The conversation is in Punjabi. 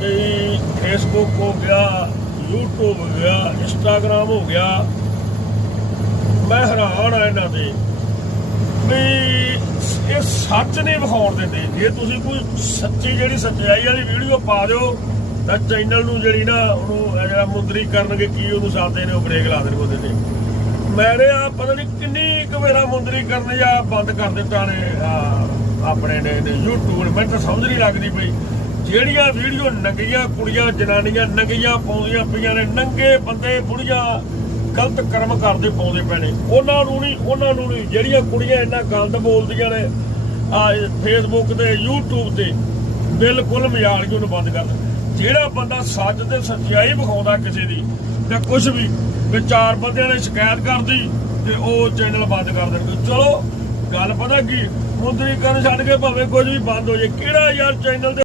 ਫੇਸਬੁੱਕ ਹੋ ਗਿਆ, YouTube ਹੋ ਗਿਆ ਇੰਸਟਾਗ੍ਰam ਹੋ ਗਿਆ। ਮੈਂ ਹੈਰਾਨ ਆ ਇਹਨਾਂ ਦੇ ਵੀ ਇਹ ਸੱਚ ਨਹੀਂ ਵਿਖਾਉਣ ਦਿੰਦੇ। ਜੇ ਤੁਸੀਂ ਕੋਈ ਸੱਚੀ ਜਿਹੜੀ ਸੱਚਾਈ ਵਾਲੀ ਵੀਡੀਓ ਪਾ ਦਿਓ, ਤਾਂ ਚੈਨਲ ਨੂੰ ਜਿਹੜੀ ਨਾ ਉਹਨੂੰ ਇਹ ਜਿਹੜਾ ਮੁੰਦਰੀ ਕਰਨਗੇ ਕੀ ਉਹਨੂੰ ਸਾਦੇ ਨੇ ਉਹ ਬ੍ਰੇਕ ਲਾ ਦੇਣਗੇ ਉਹਦੇ ਤੇ। ਮੇਰੇ ਆ ਪਤਾ ਨਹੀਂ ਕਿੰਨੀ ਕੁ ਮੇਰਾ ਮੁੰਦਰੀ ਕਰਨ ਜਾਂ ਬੰਦ ਕਰ ਦਿੱਤਾ ਨੇ ਆਪਣੇ ਨੇ ਨੇ YouTube ਨੇ। ਮੈਨੂੰ ਤਾਂ ਸਮਝ ਨਹੀਂ ਲੱਗਦੀ ਪਈ। ਜਿਹੜੀਆਂ ਵੀਡੀਓ ਨੰਗੀਆਂ ਕੁੜੀਆਂ, ਜਨਾਨੀਆਂ ਨੰਗੀਆਂ ਪਾਉਂਦੀਆਂ ਪਈਆਂ ਨੇ, ਨੰਗੇ ਬੰਦੇ ਬੁੜੀਆਂ ਗਲਤ ਕਰਮ ਕਰਦੇ ਪਾਉਂਦੇ ਪੈਣੇ ਉਹਨਾਂ ਨੂੰ ਨਹੀਂ, ਉਹਨਾਂ ਨੂੰ ਨਹੀਂ, ਜਿਹੜੀਆਂ ਕੁੜੀਆਂ ਇੰਨਾ ਗੰਦ ਬੋਲਦੀਆਂ ਨੇ, ਆ ਫੇਸਬੁੱਕ ਤੇ, YouTube ਤੇ, ਬਿਲਕੁਲ ਮਜ਼ਾਕ ਉਹਨੂੰ ਬੰਦ ਕਰ ਜਿਹੜਾ ਬੰਦਾ ਸੱਚ ਤੇ ਸੱਚਾਈ ਵਿਖਾਉਂਦਾ ਕਿਸੇ ਦੀ ਤੇ ਕੁਝ ਵੀ ਵੀ ਚਾਰ ਬੰਦਿਆਂ ਨੇ ਸ਼ਿਕਾਇਤ ਕਰਦੀ ਤੇ ਉਹ ਚੈਨਲ ਬੰਦ ਕਰ ਦੇਣਗੇ। ਚਲੋ, ਗੱਲ ਪਤਾ ਕੀ, ਮੁੰਦਰੀ ਕਰਨ ਛੱਡ ਕੇ ਭਾਵੇਂ ਕੁਝ ਵੀ ਬੰਦ ਹੋ ਜੇ ਕਿਹੜਾ ਯਾਰ ਚੈਨਲ